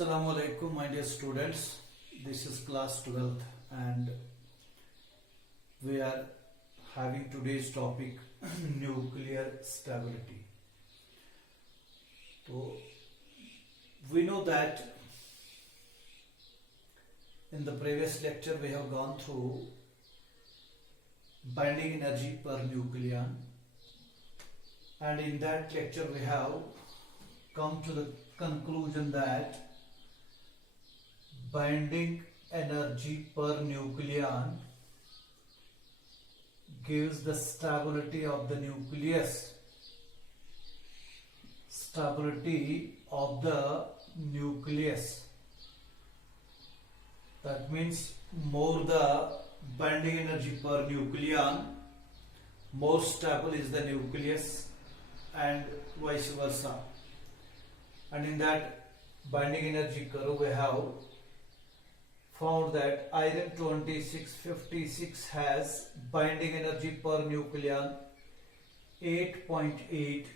Assalamu alaikum, my dear students. This is class 12th and we are having today's topic nuclear stability. So we know that in the previous lecture we have gone through binding energy per nucleon, and in that lecture we have come to the conclusion that binding energy per nucleon gives the stability of the nucleus. Stability of the nucleus. That means more the binding energy per nucleon, more stable is the nucleus, and vice versa. And in that binding energy curve we have found that iron 2656 has binding energy per nucleon 8.8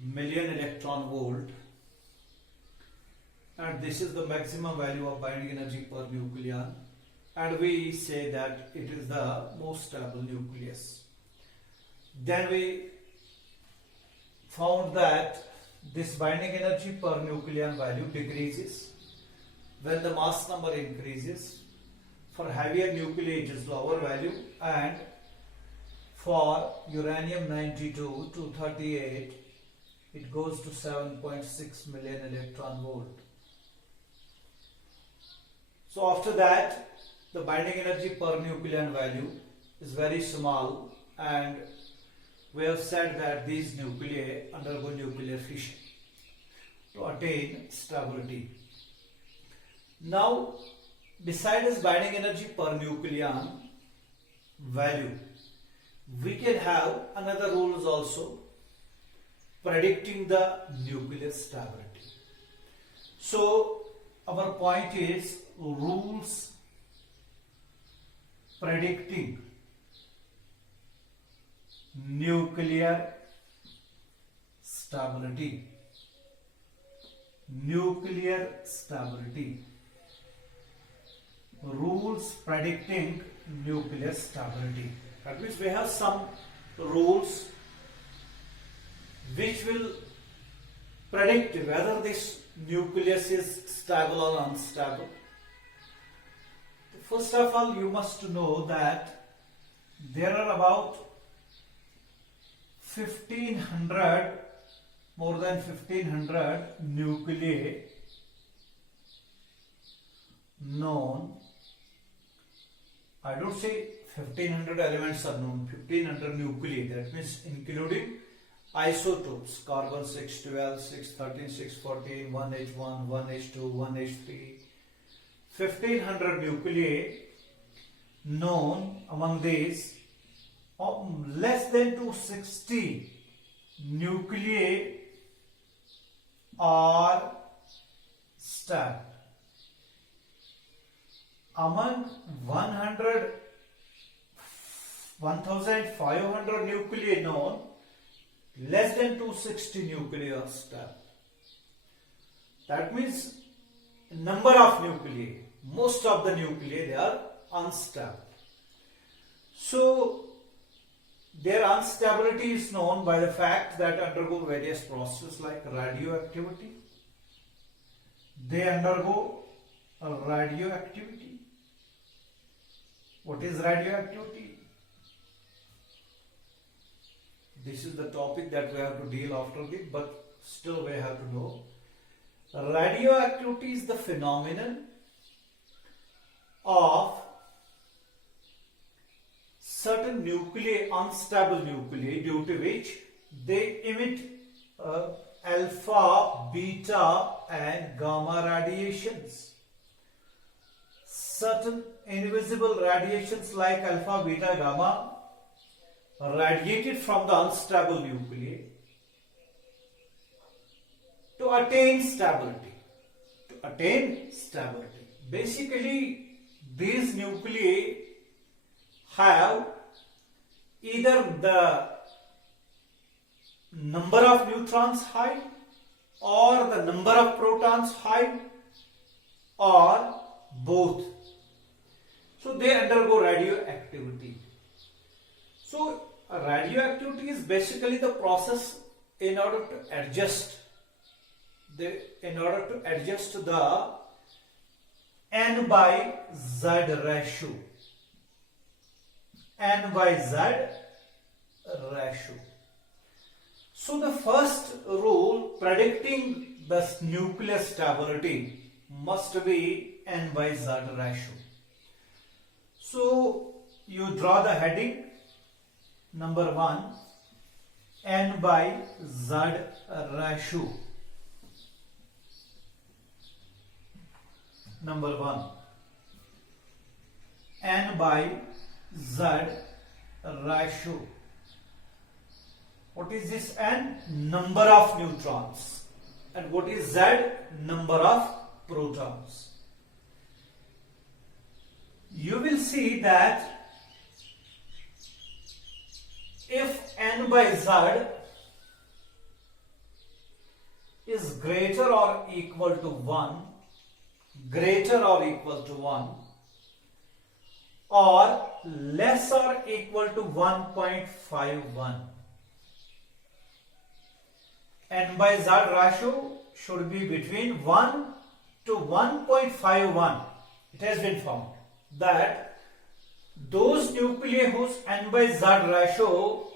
million electron volt, and this is the maximum value of binding energy per nucleon, and we say that it is the most stable nucleus. Then we found that this binding energy per nucleon value decreases when the mass number increases. For heavier nuclei it is lower value, and for uranium 92 238 it goes to 7.6 million electron volt. So after that the binding energy per nucleon value is very small, and we have said that these nuclei undergo nuclear fission to attain stability. Now, besides binding energy per nucleon value, we can have another rules also predicting the nuclear stability. So, our point is rules predicting nuclear stability. Nuclear stability. Rules predicting nuclear stability. That means we have some rules which will predict whether this nucleus is stable or unstable. First of all, you must know that there are about 1500, more than 1500 nuclei known. I don't say 1500 elements are known, 1500 nuclei, that means including isotopes, carbon 612, 613, 614, 1H1, 1H2, 1H3, 1500 nuclei known. Among these, less than 260 nuclei are stable. Among 1500 nuclei known, less than 260 nuclei are stable. That means number of nuclei, most of the nuclei, they are unstable. So their instability is known by the fact that undergo various processes like radioactivity. They undergo radioactivity. What is radioactivity? This is the topic that we have to deal after this, but still we have to know. Radioactivity is the phenomenon of certain nuclei, unstable nuclei, due to which they emit alpha, beta and gamma radiations. Certain invisible radiations like alpha, beta, gamma radiated from the unstable nuclei to attain stability. To attain stability. Basically, these nuclei have either the number of neutrons high or the number of protons high or both. So they undergo radioactivity. So radioactivity is basically the process in order to adjust the N by Z ratio. N by Z ratio. So the first rule predicting the nuclear stability must be N by Z ratio. So you draw the heading number 1, N by Z ratio. Number 1, N by Z ratio. What is this N? Number of neutrons. And what is Z? Number of protons. You will see that if N by Z is greater or equal to 1, or less or equal to 1.51, N by Z ratio should be between 1 to 1.51. It has been found that those nuclei whose N by Z ratio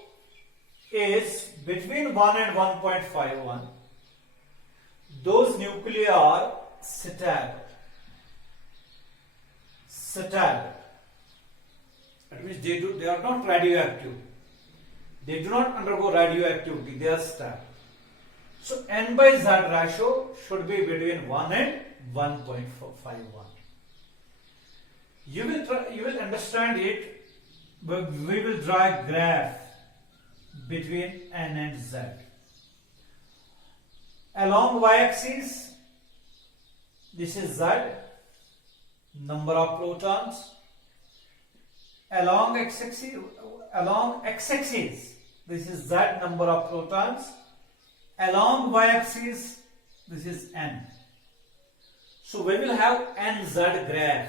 is between 1 and 1.51, those nuclei are stable. That means they are not radioactive. They do not undergo radioactivity. They are stable. So N by Z ratio should be between 1 and 1.51. You will understand it, but we will draw a graph between N and Z. Along y-axis, this is Z, number of protons. Along x-axis, this is Z, number of protons. Along y-axis, this is N. So we will have NZ graph.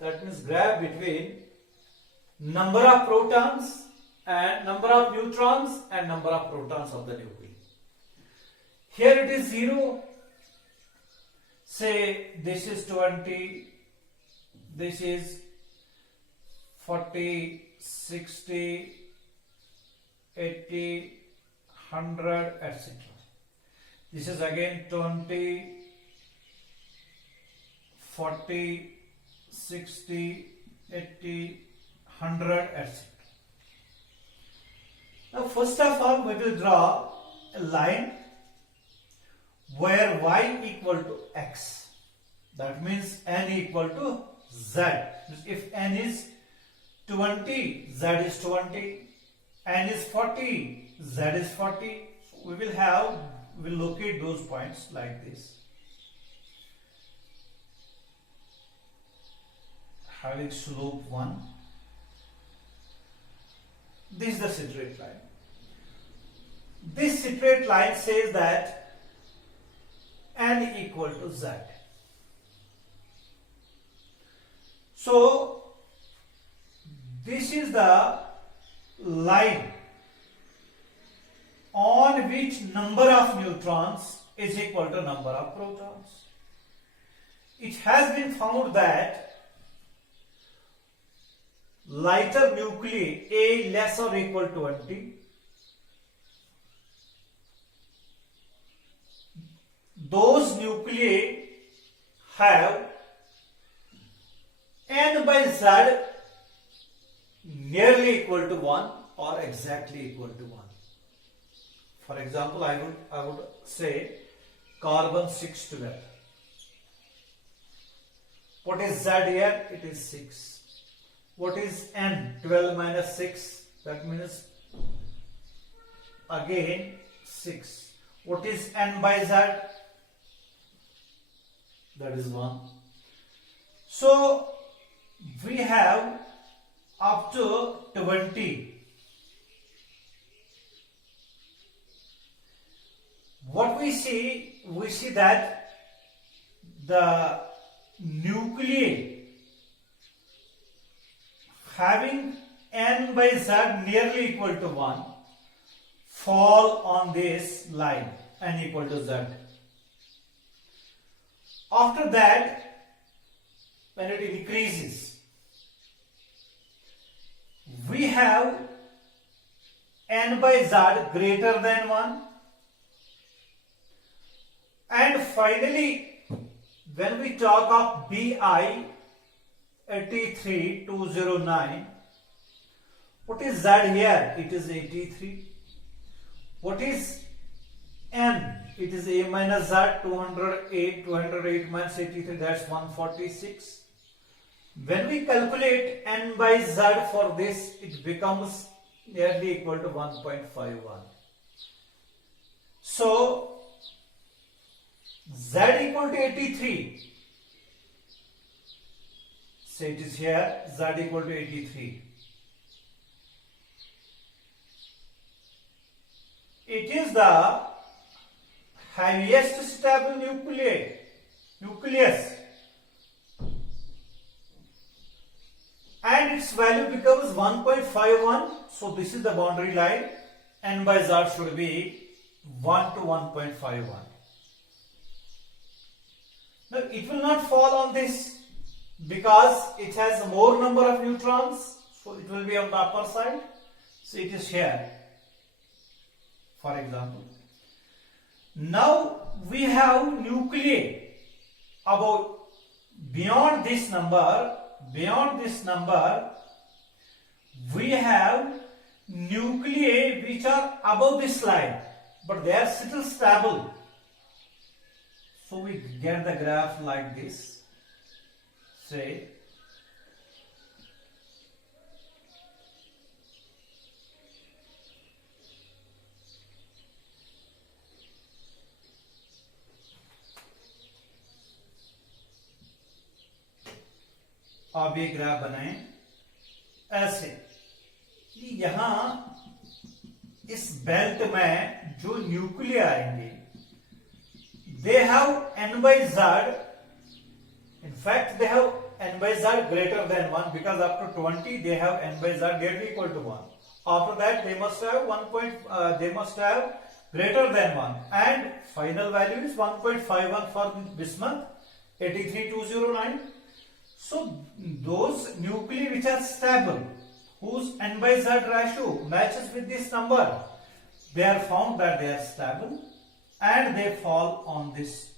That means graph between number of protons and number of neutrons and number of protons of the nuclei. Here it is 0. Say this is 20, this is 40, 60, 80, 100, etc. This is again 20, 40, 60, 80, 100, etc. Now first of all we will draw a line where y equal to x. That means n equal to z. If n is 20, z is 20. N is 40, z is 40. So we will locate those points like this. Having slope 1. This is the straight line. This straight line says that n equal to z. So this is the line on which number of neutrons is equal to number of protons. It has been found that lighter nuclei A less or equal to 20, those nuclei have n by z nearly equal to 1 or exactly equal to 1. For example, I would say carbon 612. What is z here? It is 6. What is n? 12 minus 6. That means again 6. What is n by z? That is 1. So we have up to 20 see that the nuclei having n by z nearly equal to 1 fall on this line n equal to z. After that, when it increases, we have n by z greater than 1, and finally when we talk of BI 83209, what is z here? It is 83. What is n? It is a minus z, 208 minus 83, that's 146. When we calculate n by z for this, it becomes nearly equal to 1.51. So z equal to 83. So it is here z equal to 83. It is the highest stable nucleus, and its value becomes 1.51. So this is the boundary line. N by z should be 1 to 1.51. Now it will not fall on this because it has more number of neutrons, so it will be on the upper side. So it is here, for example. Now we have nuclei about beyond this number. Beyond this number, we have nuclei which are above this line, but they are still stable. So we get the graph like this. Say आप ये graph बनाएं ऐसे कि यहां इस belt में जो nuclear आएंगे, they have n by z. In fact, they have n by z greater than 1 because up to 20 they have n by z nearly equal to 1. After that, they must have they must have greater than 1, and final value is 1.51 for Bismuth 83209. So those nuclei which are stable, whose n by z ratio matches with this number, they are found that they are stable and they fall on this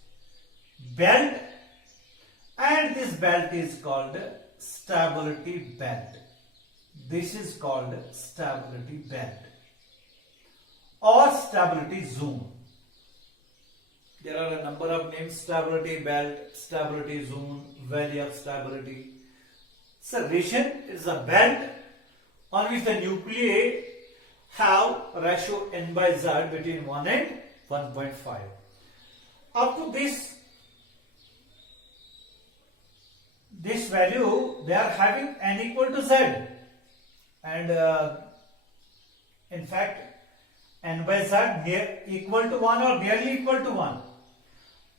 belt, and this belt is called stability belt. This is called stability belt or stability zone. There are a number of names: stability belt, stability zone, valley of stability. So region is a belt on which the nuclei have ratio n by z between 1 and 1.5. Up to this value, they are having n equal to z, and in fact n by z equal to 1 or nearly equal to 1.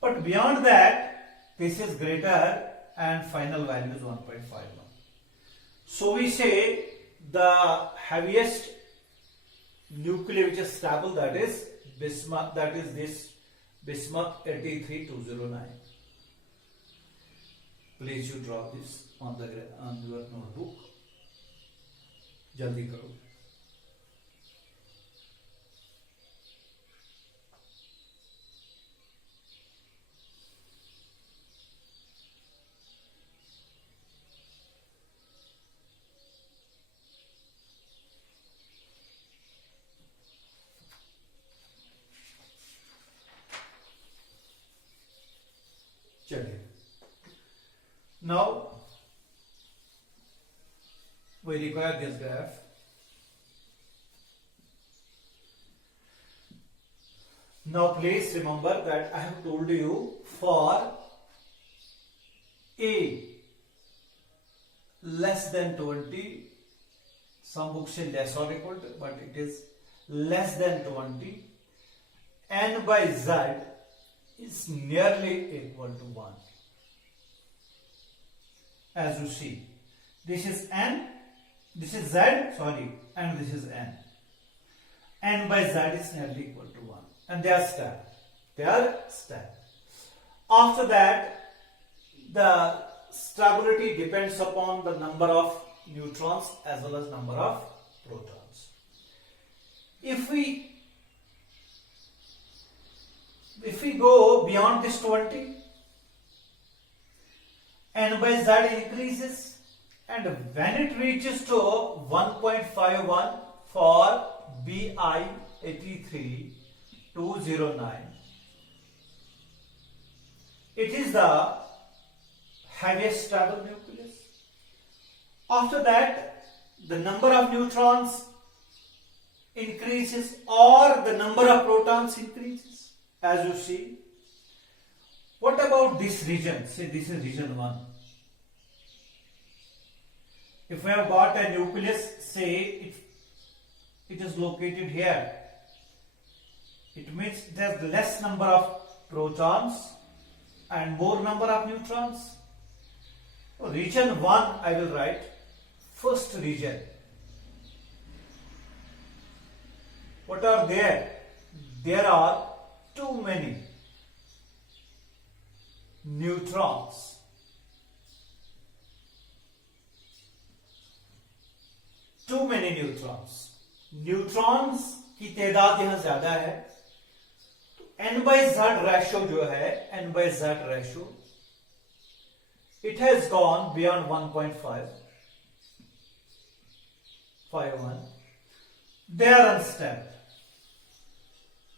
But beyond that, this is greater and final value is 1.51. So we say the heaviest nuclei which is stable, that is Bismuth, that is this Bismuth 83209. Please you draw this on your notebook. Jaldi karo. Now we require this graph. Now please remember that I have told you for A less than 20, some books say less or equal to, but it is less than 20, n by z is nearly equal to 1. As you see, this is n, this is z, and this is n. N by z is nearly equal to 1, and they are stacked. After that, the stability depends upon the number of neutrons as well as number of protons. If we go beyond this 20, n by z increases, and when it reaches to 1.51 for Bi 83209, it is the heaviest stable nucleus. After that, the number of neutrons increases or the number of protons increases, as you see. What about this region? Say this is region 1. If we have got a nucleus, say it is located here, it means it has less number of protons and more number of neutrons. Region 1 I will write, first region. What are there? There are too many neutrons. Too many neutrons. Neutrons की तादाद यहां ज्यादा है, तो n/z ratio जो है, n/z ratio, it has gone beyond 1.51. They are unstable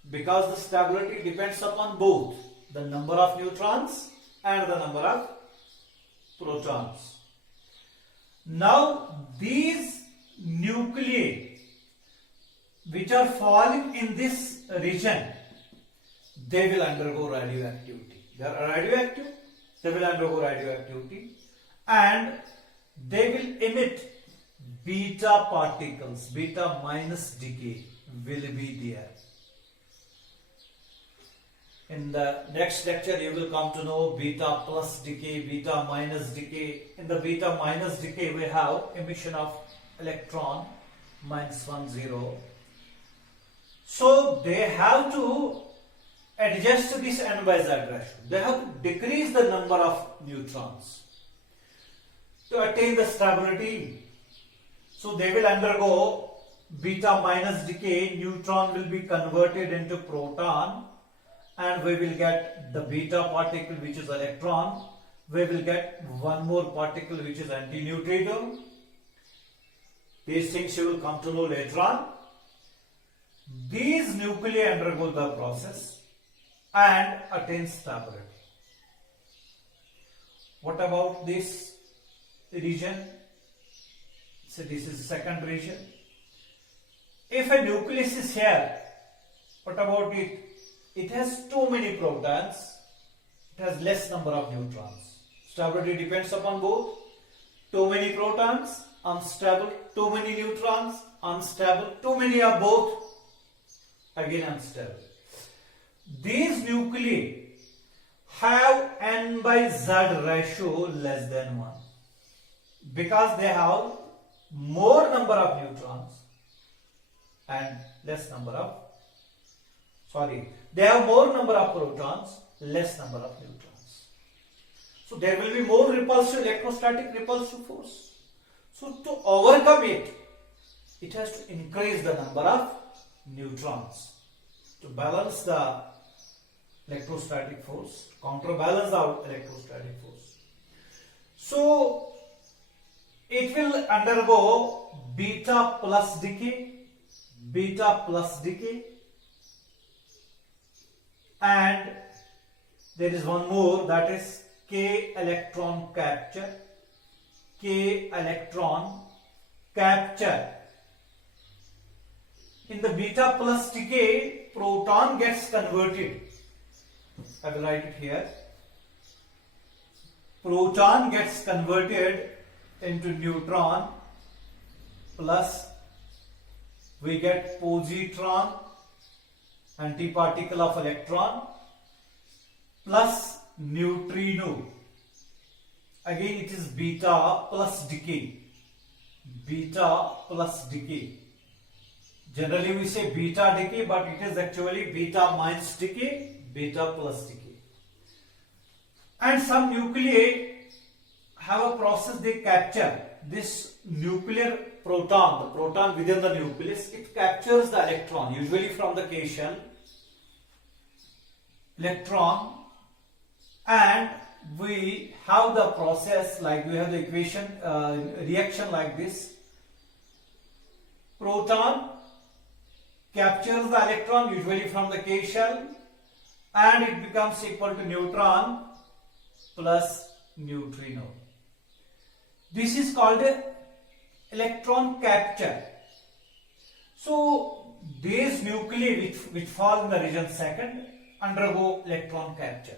because the stability depends upon both the number of neutrons and the number of protons. Now these nuclei which are falling in this region, they will undergo radioactivity. They are radioactive, they will undergo radioactivity, and they will emit beta particles. Beta minus decay will be there. In the next lecture you will come to know beta plus decay, beta minus decay. In the beta minus decay we have emission of electron -10. So they have to adjust to this n/z ratio. They have to decrease the number of neutrons to attain the stability. So they will undergo beta minus decay. Neutron will be converted into proton, and we will get the beta particle, which is electron. We will get one more particle, which is antineutrino. These things you will come to know later on. These nuclei undergo the process and attain stability. What about this region? So this is the second region. If a nucleus is here, what about it? It has too many protons, it has less number of neutrons. Stability depends upon both. Too many protons, unstable. Too many neutrons, unstable. Too many of both, again unstable. These nuclei have n/z ratio less than 1 because they have more number of neutrons and less number of, they have more number of protons, less number of neutrons. So there will be more repulsive, electrostatic repulsive force. So to overcome it, it has to increase the number of neutrons to balance the electrostatic force, counterbalance the electrostatic force. So it will undergo beta plus decay, and there is one more, that is K electron capture. In the beta plus decay, proton gets converted. I will write it here. Proton gets converted into neutron, plus we get positron, antiparticle of electron, plus neutrino. Again it is beta plus decay. Beta plus decay. Generally we say beta decay, but it is actually beta minus decay, beta plus decay. And some nuclei have a process, they capture this nuclear proton, the proton within the nucleus, it captures the electron, usually from the cation, electron, and we have the process like we have the equation, reaction like this. Proton captures the electron usually from the cation and it becomes equal to neutron plus neutrino. This is called electron capture. So these nuclei which fall in the region second undergo electron capture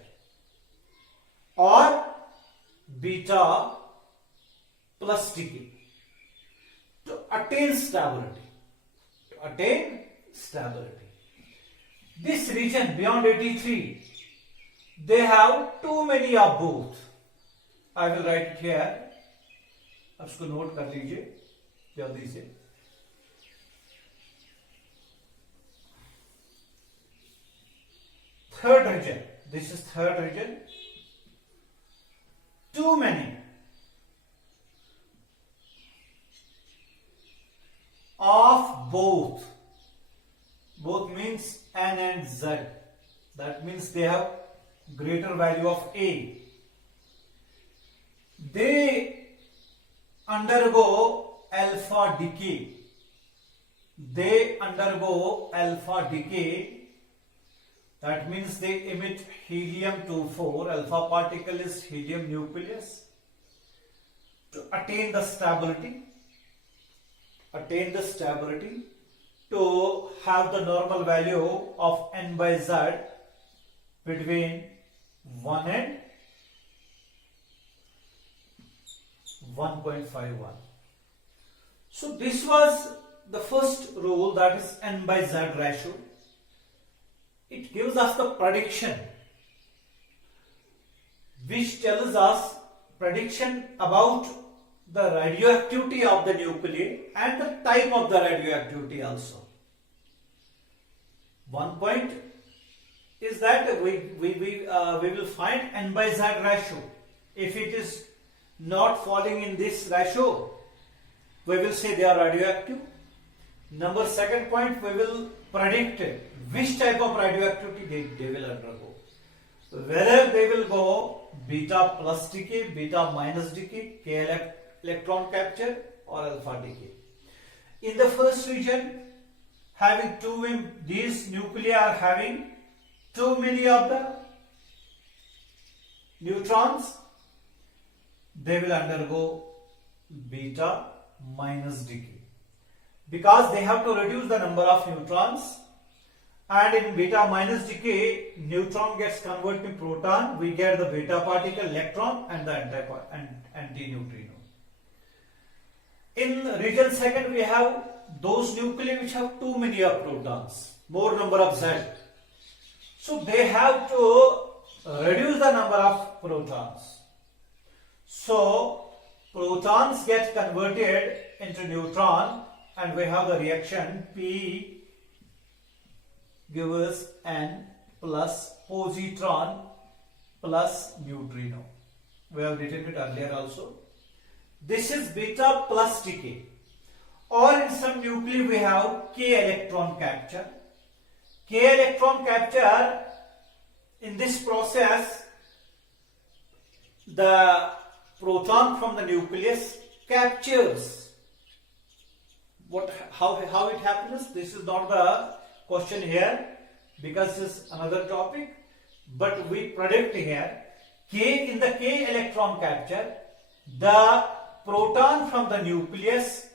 or beta plus decay to attain stability. This region beyond 83, they have too many of both. I will write it here. आप इसको note कर लीजिए जल्दी से. Third region. This is third region. Too many of both. Both means N and Z. That means they have greater value of A. They undergo alpha decay. That means they emit helium-24. Alpha particle is helium nucleus. To attain the stability, to have the normal value of N by Z between 1 and 1.51. So this was the first rule, that is N by Z ratio. It gives us the prediction which tells us prediction about the radioactivity of the nuclei and the type of the radioactivity also. One point is that we will find N by Z ratio. If it is not falling in this ratio, we will say they are radioactive. Second point, we will predict which type of radioactivity they will undergo. Whether they will go beta plus decay, beta minus decay, K electron capture or alpha decay. In the first region, these nuclei are having too many of the neutrons, they will undergo beta minus decay because they have to reduce the number of neutrons, and in beta minus decay neutron gets converted to proton, we get the beta particle, electron and the anti-neutrino. In region second we have those nuclei which have too many of protons, more number of Z. So they have to reduce the number of protons. So protons get converted into neutron and we have the reaction P gives us N plus positron plus neutrino. We have written it earlier also. This is beta plus decay. Or in some nuclei we have K electron capture. K electron capture, in this process the proton from the nucleus captures. How it happens? This is not the question here because this is another topic, but we predict here in the K electron capture, the proton from the nucleus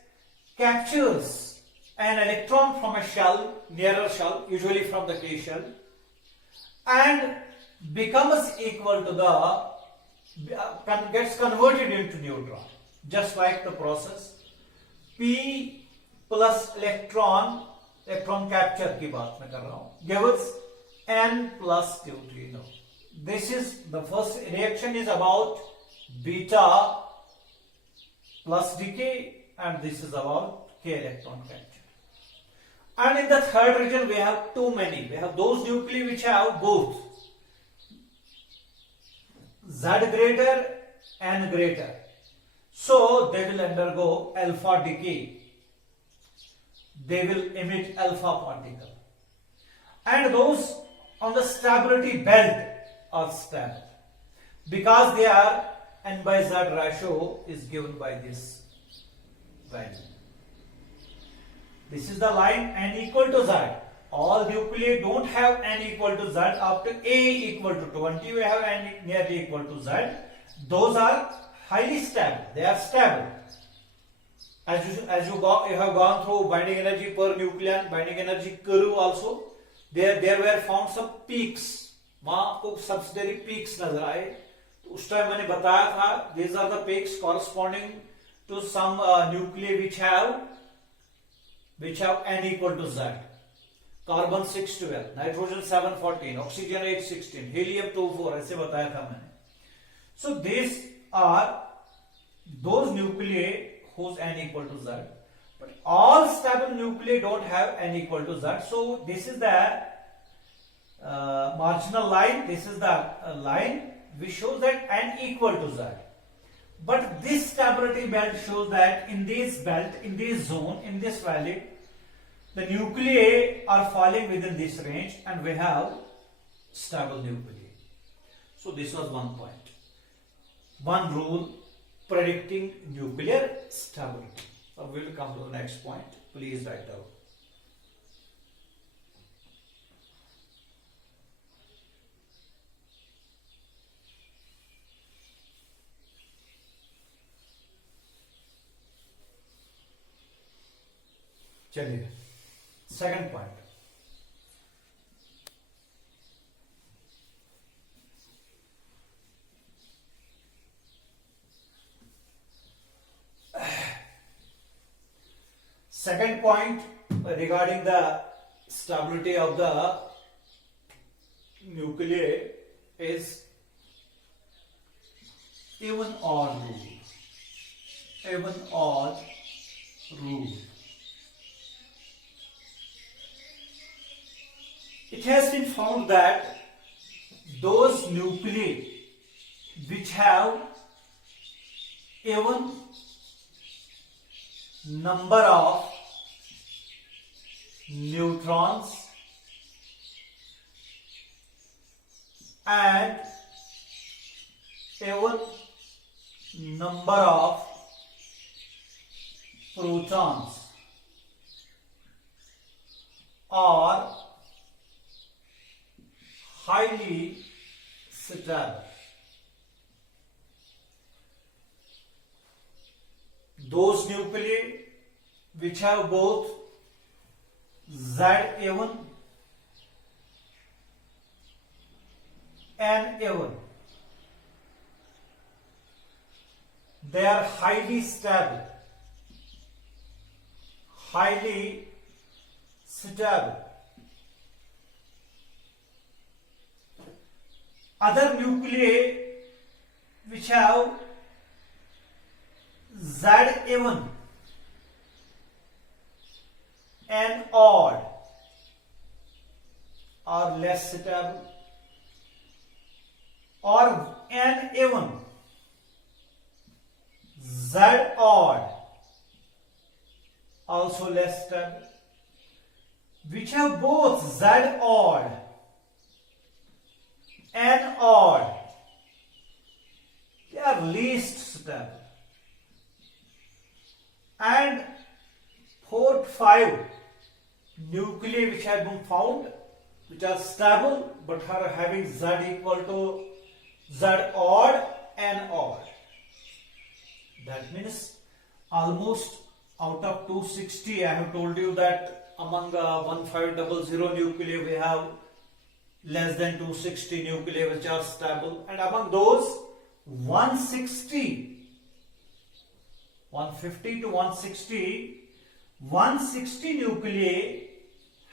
captures an electron from a shell, nearer shell, usually from the K shell, and becomes equal to gets converted into neutron, just like the process P plus electron capture की बात मैं कर रहा हूँ, gives N plus neutrino. this is the first reaction is about beta plus decay, and this is about k electron capture. And in the third region we have too many. We have those nuclei which have both Z greater and greater. So they will undergo alpha decay. They will emit alpha particle. And those on the stability belt are stable because they are N by Z ratio is given by this value. This is the line N equal to Z. All nuclei don't have N equal to Z. Up to A equal to 20, we have N nearly equal to Z. Those are highly stable. They are stable. As you have gone through binding energy per nucleon, binding energy curve also. There were found some peaks. वहां आपको subsidiary peaks नजर आए. तो उस time मैंने बताया था. These are the peaks corresponding to some nuclei which have N equal to Z. Carbon 612, nitrogen 714, oxygen 816, helium 24, ऐसे बताया था मैंने. So these are those nuclei whose N equal to Z. But all stable nuclei don't have N equal to Z. So this is the marginal line. This is the line which shows that N equal to Z. But this stability belt shows that in this belt, in this zone, in this value, the nuclei are falling within this range and we have stable nuclei. So this was one point. One rule predicting nuclear stability. So we will come to the next point. Please write down. चलिए, second point. Second point regarding the stability of the nuclei is even odd rule. Even odd rule. It has been found that those nuclei which have even number of neutrons and even number of protons are highly stable. Those nuclei which have both Z even and even, they are highly stable. Highly stable. Other nuclei which have Z even and odd are less stable, or N even Z odd also less stable. Which have both Z odd and odd, they are least stable. And 4 to 5 nuclei which have been found, which are stable but are having Z equal to Z odd and odd. That means almost out of 260, I have told you that among 1500 nuclei we have less than 260 nuclei which are stable, and among those 150 to 160 nuclei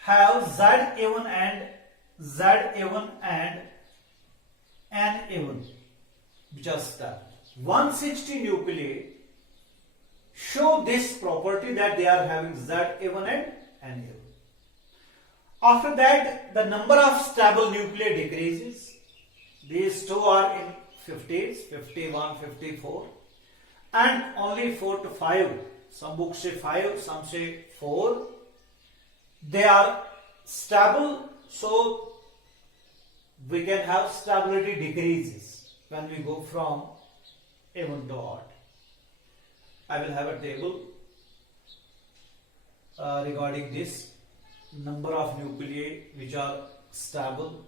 have Z even and and even, which are stable. 160 nuclei show this property that they are having Z even and N even. After that, the number of stable nuclei decreases. These two are in 50s, 51, 54, and only 4 to 5. Some books say 5, some say 4. They are stable, so we can have stability decreases when we go from even to odd. I will have a table regarding this number of nuclei which are stable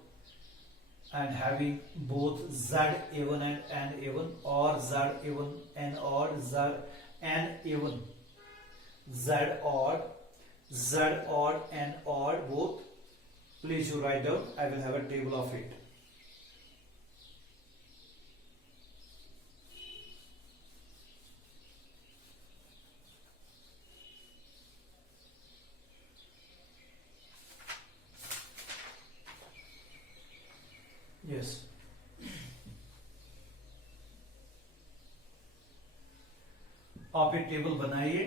and having both Z even and N even, or Z even N odd, Z N even, Z odd, N odd, both. Please you write down. I will have a table of it. Yes. आप एक table बनाइए.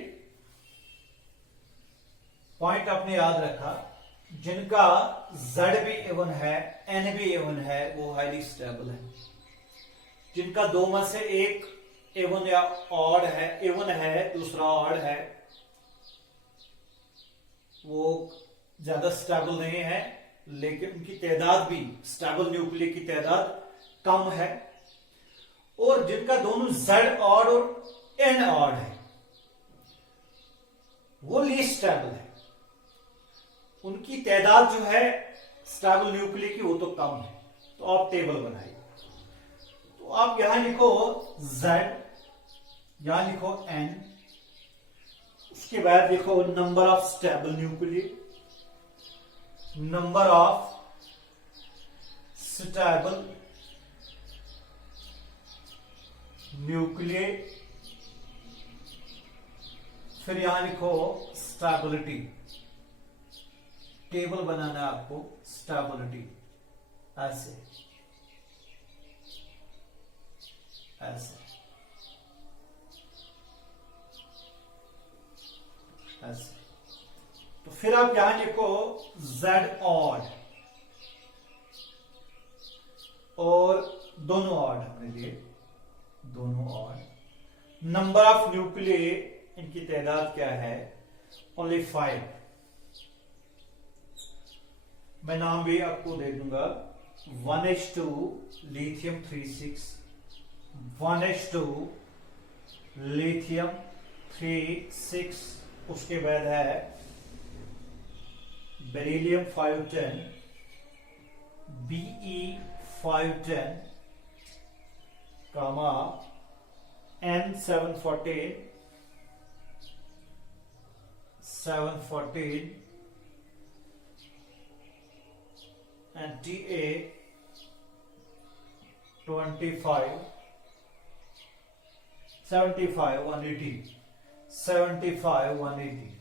Point आपने याद रखा, जिनका Z भी even है, N भी इवन है, वो हाईली स्टेबल है. जिनका दो में से एक इवन या ऑड है, इवन है, दूसरा ऑड है, वो ज्यादा स्टेबल नहीं है, लेकिन उनकी तादाद भी, स्टेबल न्यूक्लियर की तादाद कम है. और जिनका दोनों Z ऑड और N ऑड है, वो लीस्ट स्टेबल है. उनकी तादाद जो है स्टेबल न्यूक्लियर की, वो तो कम है. तो आप टेबल बनाइए. तो आप यहां लिखो Z, यहां लिखो N, उसके बाद लिखो number of stable nuclear, number of stable nuclear, फिर यहां लिखो स्टेबिलिटी. टेबल बनाना है आपको स्टेबिलिटी, ऐसे ऐसे ऐसे. तो फिर आप यहां लिखो Z ऑड, और दोनों ऑड हमने लिए, दोनों ऑड. नंबर ऑफ न्यूक्लियर, इनकी तादाद क्या है? ओनली 5. मैं नाम भी आपको दे दूंगा. 1H2 लिथियम 36, 1H2 लिथियम 36, उसके बाद है beryllium 510, Be510, comma N714, 714, and Ta25, 75, 180, 75, 180.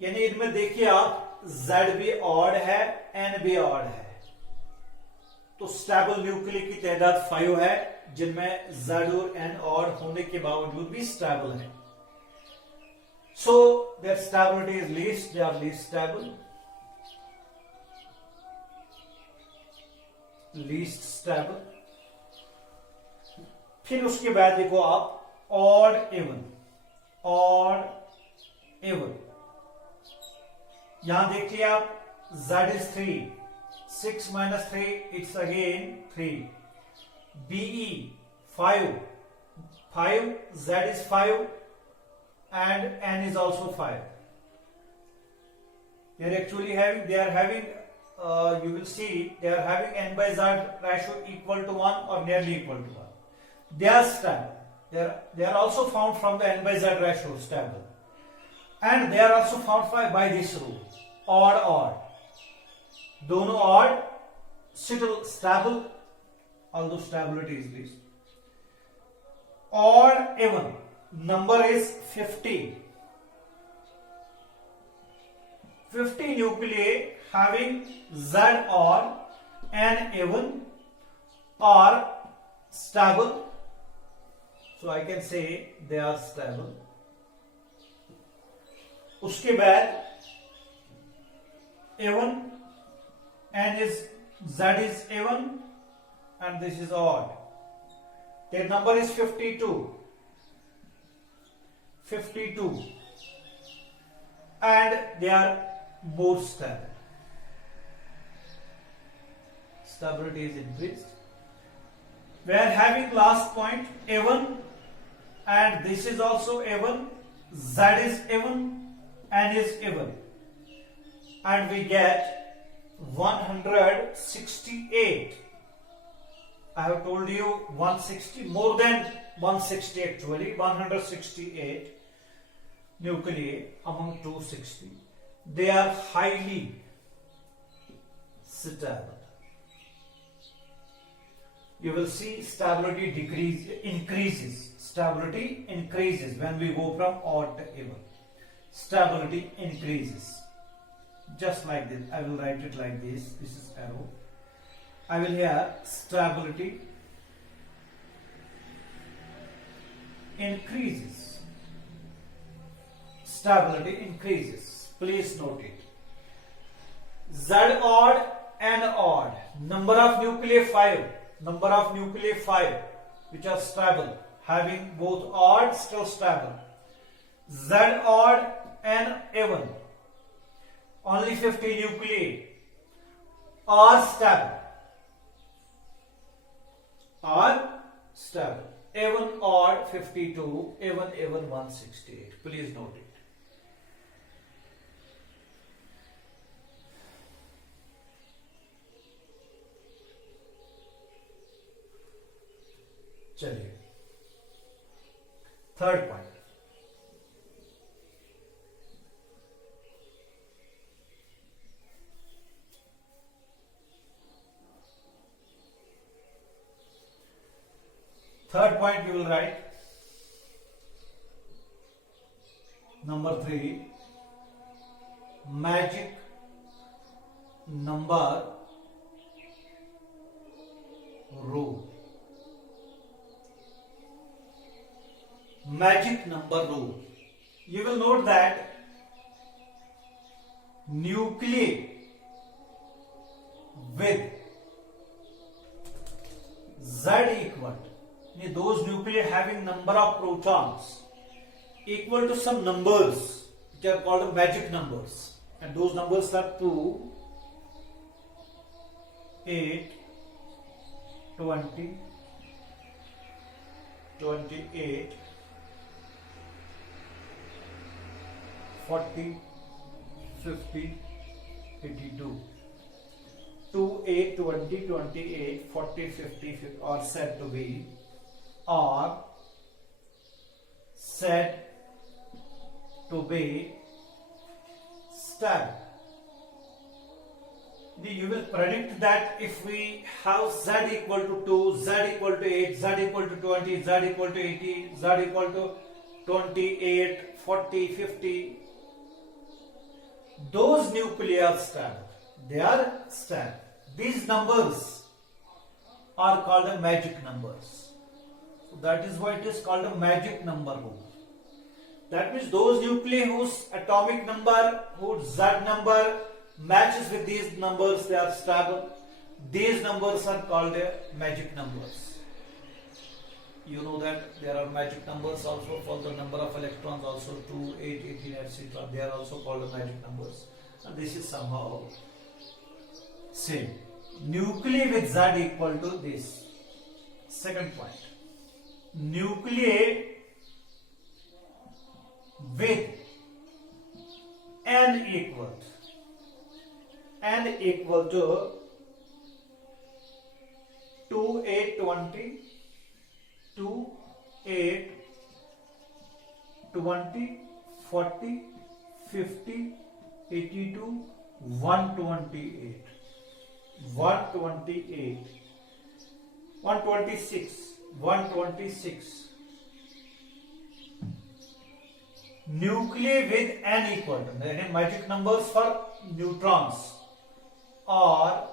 यानी इनमें देखिए आप, Z भी ऑड है, N भी ऑड है, तो स्टेबल न्यूक्लियर की तादाद 5 है, जिनमें Z और N ऑड होने के बावजूद भी स्टेबल है. So their stability is least, they are least stable. Least stable. फिर उसके बाद देखो आप ऑड इवन, ऑड इवन. यहां देखिए आप, Z is 3, 6 minus 3, it's again 3. Be 5, 5, Z is 5, and N is also 5. They are having, you will see, they are having N by Z ratio equal to 1 or nearly equal to 1. They are stable. They are also found from the N by Z ratio stable, and they are also found by this rule, odd odd. दोनों odd, still stable, although stability is least. Odd even, number is 50. 50 nuclei having Z odd n even or stable. So I can say they are stable. उसके बाद even n is z is even and this is odd. Their number is 52. 52 and they are more stable. Stability is increased. We are having last point even and this is also even, z is even, n is even, and we get 168. I have told you 160, more than 160 actually, 168 nuclei among 260. They are highly stable. You will see stability increases. Stability increases when we go from odd to even. Stability increases. Just like this. I will write it like this. This is arrow. I will here stability increases. Stability increases. Please note it. Z odd and odd. Number of nuclei 5. Number of nuclei 5 which are stable. Having both odd still stable. Z odd and even. Only 50 nuclei are stable. Are stable. Even odd 52, even 168. Please note it. चलिए third point. Third point you will write number 3, magic number rule. Magic number rule. You will note that nuclei with Z equal, those nuclei having number of protons equal to some numbers which are called magic numbers, and those numbers are 2, 8, 20, 28, 40, 50, 82. 2, 8, 20, 28, 40, 50 are said to be stable. You will predict that if we have Z equal to 2, Z equal to 8, Z equal to 20, Z equal to 80, Z equal to 28, 40, 50, those nuclei are stable. They are stable. These numbers are called magic numbers. So that is why it is called a magic number rule. That means those nuclei whose atomic number, whose Z number matches with these numbers, they are stable. These numbers are called magic numbers. You know that there are magic numbers also for the number of electrons, also 2, 8, 18, etc. They are also called magic numbers. And this is somehow same. Nuclei with Z equal to this. Second point. Nuclei with N equal to 2, 8, 20, 2, 8, 20, 40, 50, 82, 128, 128, 126, 126. Nuclei with N equal to, again magic numbers for neutrons, are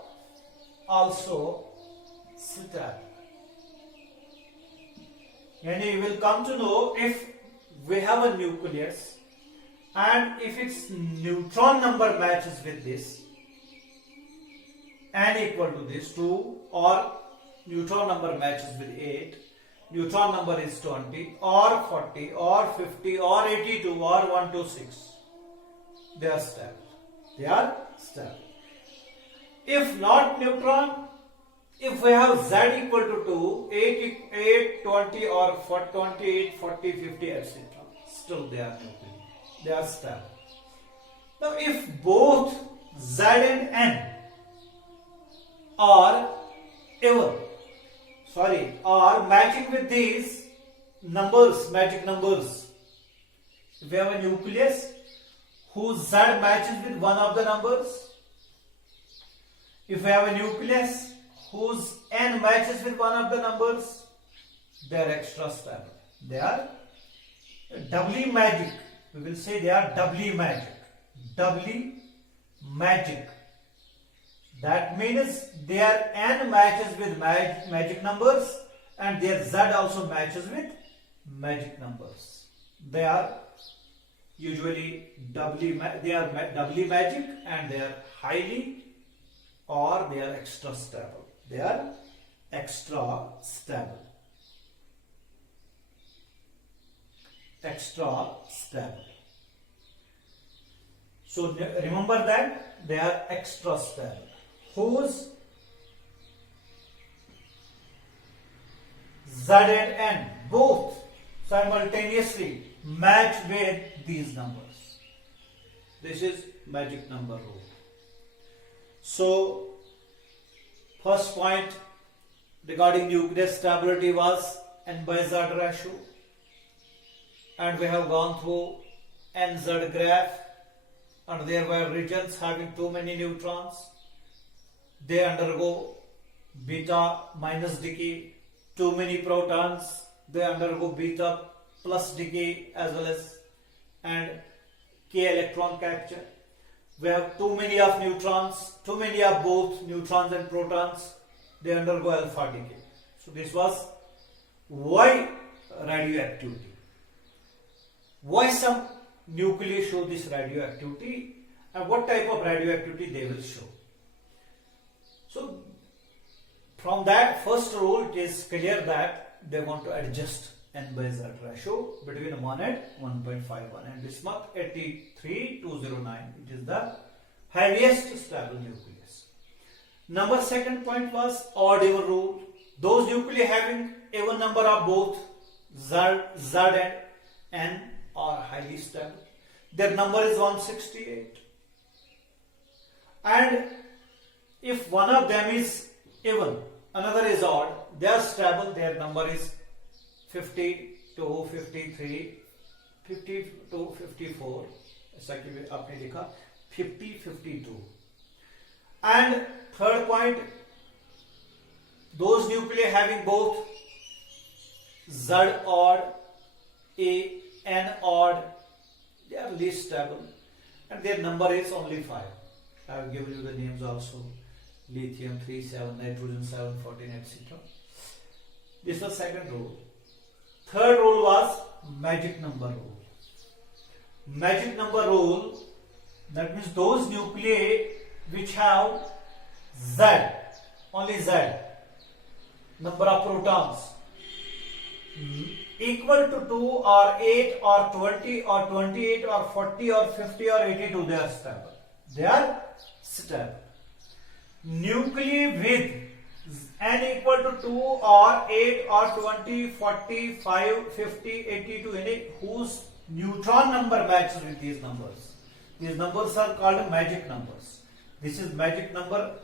also stable. And you will come to know if we have a nucleus and if its neutron number matches with this n equal to this 2, or neutron number matches with 8, neutron number is 20 or 40 or 50 or 82 or 126, they are stable. They are stable. If not neutron, if we have z equal to 2, 8, 20 or 28, 40, 50, etc., still they are nuclear. They are stable. Now if both z and n are are matching with these numbers, magic numbers, if we have a nucleus whose z matches with one of the numbers, if we have a nucleus whose n matches with one of the numbers, they are extra stable. They are doubly magic. We will say they are doubly magic. Doubly magic. That means their n matches with magic numbers and their z also matches with magic numbers. They are usually doubly magic, and they are highly, or they are extra stable. They are extra stable. Extra stable. So remember that they are extra stable, whose z and n both simultaneously match with these numbers. This is magic number rule. So first point regarding nucleus stability was n by z ratio, and we have gone through nz graph, and there were regions having too many neutrons. They undergo beta minus decay. Too many protons, they undergo beta plus decay as well as and k electron capture. We have too many of neutrons, too many of both neutrons and protons, they undergo alpha decay. So this was why radioactivity. Why some nuclei show this radioactivity and what type of radioactivity they will show. So from that first rule, it is clear that they want to adjust n by z ratio between 1 and 1.51, and Bismuth 83209, it is the highest stable nucleus. Number second point was odd even rule. Those nuclei having even number of both z and n are highly stable. Their number is 168, and if one of them is even, another is odd, they are stable. Their number is 50 to 53, 50 to 54, ऐसा कि आपने लिखा 50, 52. And third point, those nuclei having both Z odd, A, N odd, they are least stable, and their number is only 5. I have given you the names also. Lithium 3, 7, nitrogen 7, 14, etc. This was second rule. Third rule was magic number rule. Magic number rule, that means those nuclei which have Z, only Z, number of protons equal to 2 or 8 or 20 or 28 or 40 or 50 or 82, they are stable. They are stable. Nuclei with n equal to 2 or 8 or 20, 40, 5, 50, 82, whose neutron number matches with these numbers. These numbers are called magic numbers. This is magic number.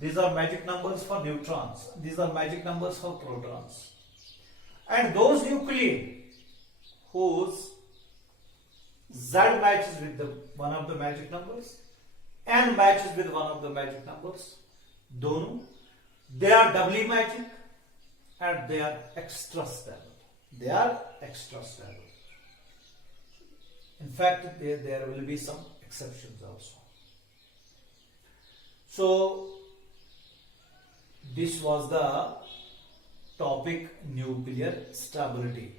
These are magic numbers for neutrons. These are magic numbers for protons. And those nuclei whose Z matches with one of the magic numbers, N matches with one of the magic numbers, दोनों, they are doubly magic and they are extra stable. They are extra stable. In fact, there will be some exceptions also. So, This was the topic nuclear stability.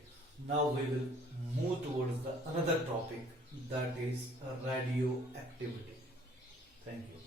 Now we will move towards the another topic, that is radioactivity. Thank you.